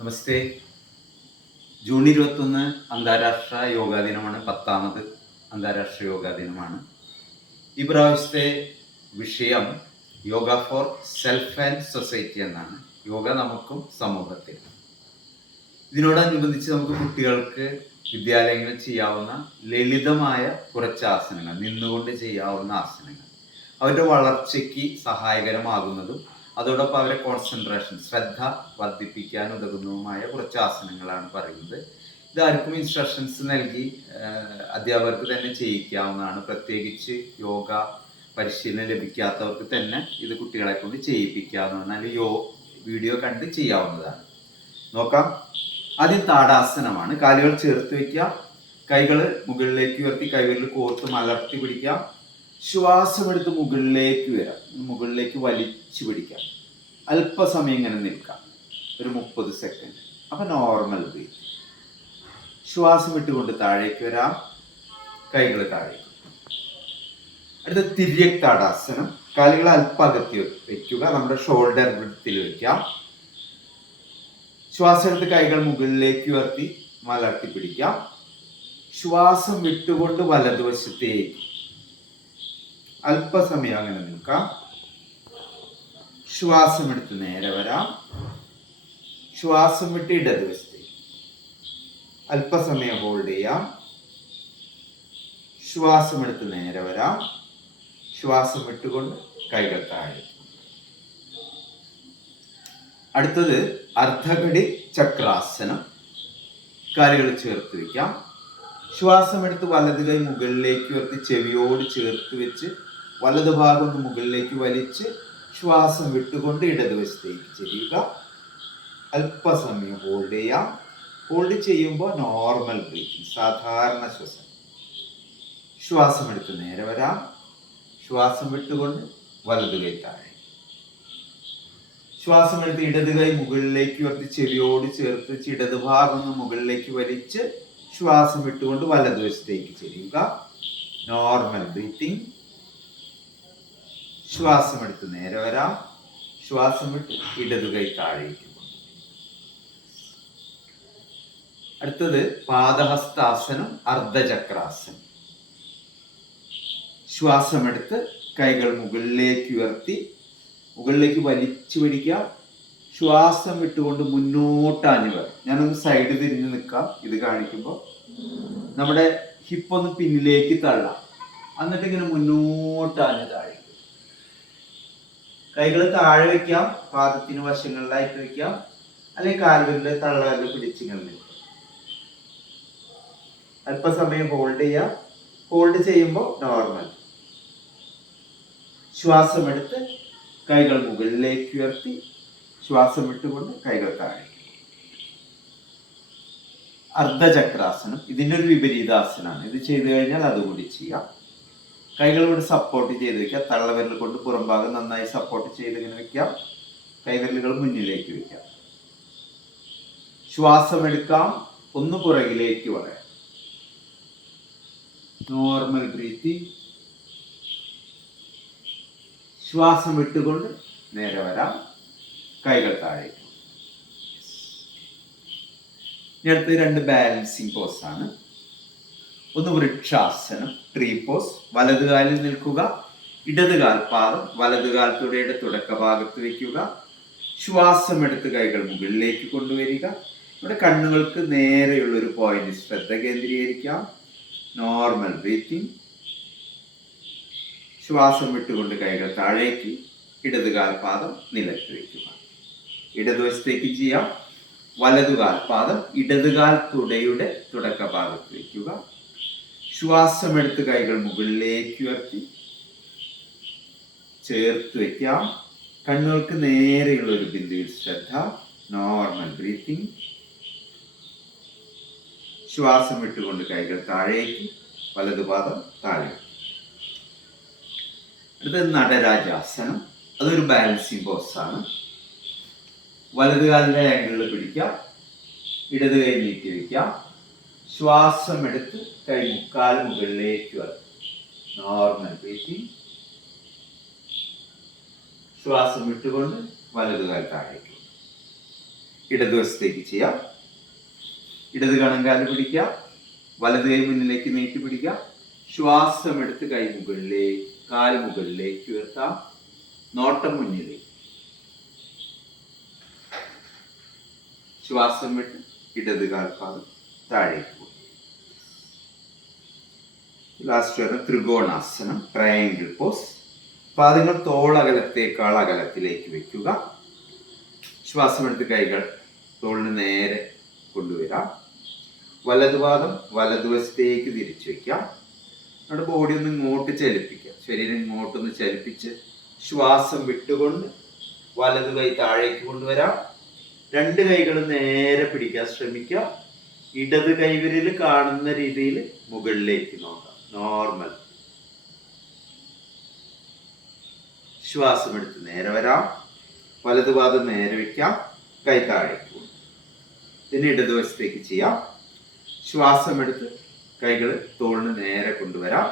നമസ്തേ. June 21 അന്താരാഷ്ട്ര യോഗാ ദിനമാണ്. 10ാമത് അന്താരാഷ്ട്ര യോഗാ ദിനമാണ്. ഈ പ്രാവശ്യത്തെ വിഷയം yoga for self and society എന്നാണ്. യോഗ നമുക്കും സമൂഹത്തിനും. ഇതിനോടനുബന്ധിച്ച് നമുക്ക് കുട്ടികൾക്ക് വിദ്യാലയങ്ങളിൽ ചെയ്യാവുന്ന ലളിതമായ കുറച്ച് ആസനങ്ങൾ, നിന്നുകൊണ്ട് ചെയ്യാവുന്ന ആസനങ്ങൾ, അവരുടെ വളർച്ചയ്ക്ക് സഹായകരമാകുന്നതും അതോടൊപ്പം അവരെ കോൺസെൻട്രേഷൻ, ശ്രദ്ധ വർദ്ധിപ്പിക്കാൻ ഉതകുന്നതുമായ കുറച്ച് ആസനങ്ങളാണ് പറയുന്നത്. ഇതാർക്കും ഇൻസ്ട്രക്ഷൻസ് നൽകി അധ്യാപകർക്ക് തന്നെ ചെയ്യിക്കാവുന്നതാണ്. പ്രത്യേകിച്ച് യോഗ പരിശീലനം ലഭിക്കാത്തവർക്ക് തന്നെ ഇത് കുട്ടികളെ കൊണ്ട് ചെയ്യിപ്പിക്കാവുന്നതാണ്. അല്ലെങ്കിൽ വീഡിയോ കണ്ട് ചെയ്യാവുന്നതാണ്. നോക്കാം. ആദ്യം താടാസനമാണ്. കാലുകൾ ചേർത്ത് വയ്ക്കുക, കൈകൾ മുകളിലേക്ക് ഉയർത്തി കൈകളിൽ കോർത്ത് മലർത്തി പിടിക്കാം. ശ്വാസമെടുത്ത് മുകളിലേക്ക് വരാം, മുകളിലേക്ക് വലിച്ചു പിടിക്കാം. അല്പസമയം ഇങ്ങനെ നിൽക്കാം, ഒരു 30 സെക്കൻഡ്. അപ്പൊ നോർമൽ ബ്രീത്ത്. ശ്വാസം വിട്ടുകൊണ്ട് താഴേക്ക് വരാം, കൈകൾ താഴേക്ക്. അടുത്ത തിര്യക് താടാസനം. കാലുകൾ അല്പം അകത്തി വയ്ക്കുക, നമ്മുടെ ഷോൾഡർ ബ്രിഡ്ത്തിൽ വയ്ക്കാം. ശ്വാസം എടുത്ത് കൈകൾ മുകളിലേക്ക് ഉയർത്തി മലർത്തി പിടിക്കാം. ശ്വാസം വിട്ടുകൊണ്ട് വലതുവശത്തേക്ക് അല്പസമയം അങ്ങനെ നിൽക്കാം. ശ്വാസം എടുത്ത് നേരെ വരാം. ശ്വാസം വിട്ട് ഇടതുവശത്തേക്ക് അല്പസമയം ഹോൾഡ് ചെയ്യാം. ശ്വാസം എടുത്ത് നേരെ വരാം. ശ്വാസം വിട്ടുകൊണ്ട് കൈകൾ താഴെ. അടുത്തത് അർദ്ധഘടി ചക്രാസനം. കാലുകൾ ചേർത്ത് വയ്ക്കാം. ശ്വാസം എടുത്ത് വലത് കൈ മുകളിലേക്ക് ഉയർത്തി ചെവിയോട് ചേർത്ത് വെച്ച് വലതു ഭാഗം ഒന്ന് മുകളിലേക്ക് വലിച്ച് ശ്വാസം വിട്ടുകൊണ്ട് ഇടതുവശത്തേക്ക് ചെരിയുക. അല്പസമയം ഹോൾഡ് ചെയ്യാം. ഹോൾഡ് ചെയ്യുമ്പോൾ നോർമൽ ബ്രീത്തിങ്, സാധാരണ ശ്വസനം. ശ്വാസം എടുത്ത് നേരെ വരാം. ശ്വാസം വിട്ടുകൊണ്ട് വലതു കൈ താഴെ. ശ്വാസം എടുത്ത് ഇടത് കൈ മുകളിലേക്ക് ഉയർത്തി ചെവിയോട് ചേർത്ത് വെച്ച് ഇടതു ഭാഗം ഒന്ന് മുകളിലേക്ക് വലിച്ച് ശ്വാസം വിട്ടുകൊണ്ട് വലതുവശത്തേക്ക് ചെരിയുക. Normal breathing. ശ്വാസം എടുത്ത് നേരെ വരാം. ശ്വാസം വിട്ട് ഇടതു കൈ താഴേക്ക്. അടുത്തത് പാദഹസ്താസനം, അർദ്ധചക്രാസനം. ശ്വാസം എടുത്ത് കൈകൾ മുകളിലേക്ക് ഉയർത്തി മുകളിലേക്ക് വലിച്ചു പിടിക്കുക. ശ്വാസം വിട്ടുകൊണ്ട് മുന്നോട്ടാഞ്ഞു വരാം. ഞാനൊന്ന് സൈഡ് തിരിഞ്ഞ് നിൽക്കാം. ഇത് കാണിക്കുമ്പോൾ നമ്മുടെ ഹിപ്പ് ഒന്ന് പിന്നിലേക്ക് തള്ളാം. എന്നിട്ട് ഇങ്ങനെ മുന്നോട്ടാഞ്ഞ് താഴെ. കൈകൾ താഴെ വെക്കാം, പാദത്തിന് വശങ്ങളിലായിട്ട് വെക്കാം, അല്ലെങ്കിൽ കാലുകളിലെ തള്ളവിരൽ പിടിച്ചിങ്ങനെ നിൽക്കാം. അല്പസമയം ഹോൾഡ് ചെയ്യാം. ഹോൾഡ് ചെയ്യുമ്പോൾ നോർമൽ. ശ്വാസം എടുത്ത് കൈകൾ മുകളിലേക്ക് ഉയർത്തി ശ്വാസം വിട്ടുകൊണ്ട് കൈകൾ താഴെ. അർദ്ധചക്രാസനം ഇതിൻ്റെ ഒരു വിപരീതാസനമാണ്. ഇത് ചെയ്തു കഴിഞ്ഞാൽ അതുകൂടി ചെയ്യാം. കൈകൾ ഇവിടെ സപ്പോർട്ട് ചെയ്ത് വെക്കാം. തള്ളവിരൽ കൊണ്ട് പുറം ഭാഗം നന്നായി സപ്പോർട്ട് ചെയ്ത് ഇങ്ങനെ വെക്കാം. കൈവിരലുകൾ മുന്നിലേക്ക് വെക്കാം. ശ്വാസം എടുക്കാം, ഒന്ന് പുറകിലേക്ക് വളയാം. Normal breathing. ശ്വാസം വിട്ടുകൊണ്ട് നേരെ വരാം. കൈകൾ താഴേക്ക്. അടുത്ത 2 ബാലൻസിങ് പോസ് ആണ്. ഒന്ന് വൃക്ഷാസനം, ട്രീ പോസ്. വലത് കാലിൽ നിൽക്കുക. ഇടത് കാൽപാദം വലത് കാൽത്തുടയുടെ തുടക്ക ഭാഗത്ത് വയ്ക്കുക. ശ്വാസം എടുത്ത് കൈകൾ മുകളിലേക്ക് കൊണ്ടുവരിക. ഇവിടെ കണ്ണുകൾക്ക് നേരെയുള്ള ഒരു പോയിന്റ് ശ്രദ്ധ കേന്ദ്രീകരിക്കാം. Normal breathing. ശ്വാസം വിട്ടുകൊണ്ട് കൈകൾ താഴേക്ക്. ഇടത് കാൽപാദം നിലത്ത് വയ്ക്കുക. ഇടതുവശത്തേക്ക് ചെയ്യാം. വലതു കാൽപാദം ഇടതുകാൽ തുടയുടെ തുടക്ക ഭാഗത്ത് വയ്ക്കുക. ശ്വാസം എടുത്ത് കൈകൾ മുകളിലേക്ക് ഉയർത്തി ചേർത്ത് വയ്ക്കാം. കണ്ണുകൾക്ക് നേരെയുള്ള ഒരു ബിന്ദുവിൽ ശ്രദ്ധ. Normal breathing. ശ്വാസം വിട്ടുകൊണ്ട് കൈകൾ താഴേക്ക്. വലതുപാദം താഴെ. അടുത്തത് നടരാജാസനം. അതൊരു ബാലൻസിങ് പോസാണ്. വലത് കാലിൻ്റെ ആംഗിളിൽ പിടിക്കാം. ഇടത് കൈ നീട്ടി വയ്ക്കാം. ശ്വാസം എടുത്ത് കൈ മുക്കാൽ മുകളിലേക്ക് വരും. Normal breathing. ശ്വാസം വിട്ടുകൊണ്ട് വലതുകാൽ താഴേക്ക്. ഇടതുവശത്തേക്ക് ചെയ്യാം. ഇടത് കണങ്കാല് പിടിക്കുക, വലത് കൈ മുന്നിലേക്ക് നീട്ടി പിടിക്കുക. ശ്വാസം എടുത്ത് കൈ മുകളിലേക്ക്, കാല് മുകളിലേക്ക് ഉയർത്താം. നോട്ടം മുന്നിലേക്ക്. ശ്വാസം വിട്ട് ഇടത് കാൽപാദം താഴേക്ക് പോകും. ലാസ്റ്റ് വരുന്ന ത്രികോണാസനം, ട്രയാങ്കിൾ പോസ്. പാദങ്ങൾ തോളകലത്തേക്കാൾ അകലത്തിലേക്ക് വെക്കുക. ശ്വാസം എടുത്ത് കൈകൾ തോളിന് നേരെ കൊണ്ടുവരാം. വലതുപാദം വലതുവശത്തേക്ക് തിരിച്ചു വയ്ക്കാം. നമ്മുടെ ബോഡി ഒന്ന് ഇങ്ങോട്ട് ചലിപ്പിക്കാം. ശരീരം ഇങ്ങോട്ടൊന്ന് ചലിപ്പിച്ച് ശ്വാസം വിട്ടുകൊണ്ട് വലതു കൈ താഴേക്ക് കൊണ്ടുവരാം. രണ്ട് കൈകളും നേരെ പിടിക്കാൻ ശ്രമിക്കുക. ഇടത് കൈവിരൽ കാണുന്ന രീതിയിൽ മുകളിലേക്ക് നോക്കാം. നോർമൽ. ശ്വാസം എടുത്ത് നേരെ വരാം. വലതുപാദം നേരെ വയ്ക്കാം. കൈ താഴേക്ക് പോകും. പിന്നെ ഇടതുവശത്തേക്ക് ചെയ്യാം. ശ്വാസം എടുത്ത് കൈകൾ തോളിന് നേരെ കൊണ്ടുവരാം.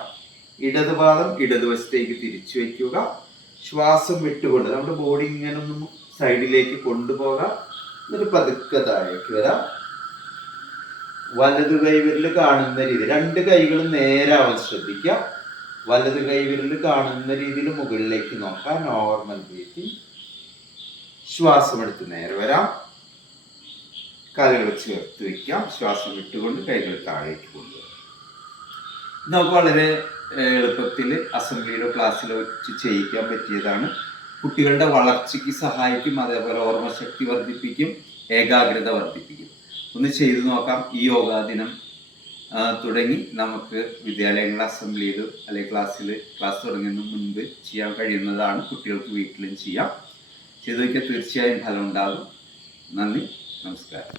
ഇടതുപാദം ഇടതുവശത്തേക്ക് തിരിച്ചു വയ്ക്കുക. ശ്വാസം വിട്ടുകൊണ്ട് നമ്മുടെ ബോഡി ഇങ്ങനെ ഒന്ന് സൈഡിലേക്ക് കൊണ്ടുപോകാം. എന്നിട്ട് പതുക്കെ താഴേക്ക് വരാം. വലതു കൈവിരൽ കാണുന്ന രീതി, രണ്ട് കൈകളും നേരെ ആവാൻ ശ്രദ്ധിക്കുക. വലതു കൈവിരൽ കാണുന്ന രീതിയിൽ മുകളിലേക്ക് നോക്കാം. Normal breathing. ശ്വാസം എടുത്ത് നേരെ വരാം. കാലുകൾ ചേർത്ത് വയ്ക്കാം. ശ്വാസം വിട്ടുകൊണ്ട് കൈകൾ താഴേക്ക് കൊണ്ടുവരാം. നമുക്ക് വളരെ എളുപ്പത്തിൽ അസംബ്ലിയിലോ ക്ലാസ്സിലോ വെച്ച് ചെയ്യിക്കാൻ പറ്റിയതാണ്. കുട്ടികളുടെ വളർച്ചയ്ക്ക് സഹായിക്കും. അതേപോലെ ഓർമ്മശക്തി വർദ്ധിപ്പിക്കും, ഏകാഗ്രത വർദ്ധിപ്പിക്കും. ഒന്ന് ചെയ്തു നോക്കാം. ഈ യോഗാ ദിനം തുടങ്ങി നമുക്ക് വിദ്യാലയങ്ങളിലെ അസംബ്ലിയിൽ അല്ലെങ്കിൽ ക്ലാസ് തുടങ്ങുന്നതിന് മുൻപ് ചെയ്യാൻ കഴിയുന്നതാണ്. കുട്ടികൾക്ക് വീട്ടിലും ചെയ്യാം. ചെയ്തു നോക്കിയാൽ തീർച്ചയായും ഫലം ഉണ്ടാകും. നന്ദി, നമസ്കാരം.